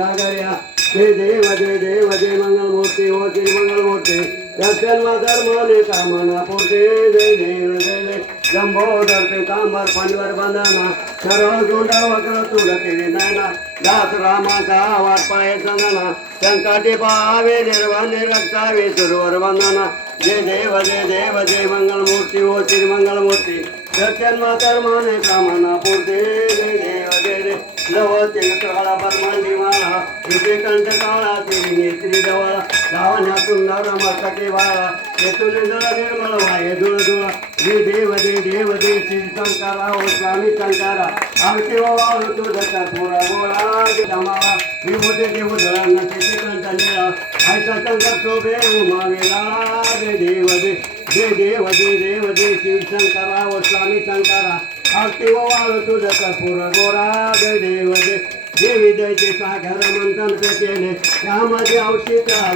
गागर्या जय देव जय देव जय मंगलमूर्ती हो श्री मंगलमूर्ती दर्शन धर्म कामना पूर्ती जय देव जय देव लंबोदर पितांबर पंडवर बंधना सर्व गुंड वक्र तुलती विधाना दास रामाचा वाट पाय संगना संकटी पावे निर्वाणी रक्तावे सुरवर वंदना जय देव जय देव जय मंगलमूर्ती हो श्री मंगलमूर्ती दर्शन धर्म कामना पूर्ती जय देव जय देव लवते काळा परमांडी माळा इथे कंठ काळा तिरी नेत्री जवळ लावण्यातून नवरा मस्तके बाळा येथून जळ निर्मळ वाये धुळ धुळ जय देव जय देव जय श्री शंकरा हो स्वामी शंकरा आरती वाळ तुझा थोडा गोळा जमावा विभूती देव धळांना तिथे कंठ निळा ऐसा शंकर शोभे उमा वेळा जय देव जय जय देव जय देव जय श्री शंकरा हो स्वामी शंकरा आरती वाळ तुझा कर्पूर गोरा जय देव जय देवी जयचे सागर मंथन पेटेले त्यामध्ये औषध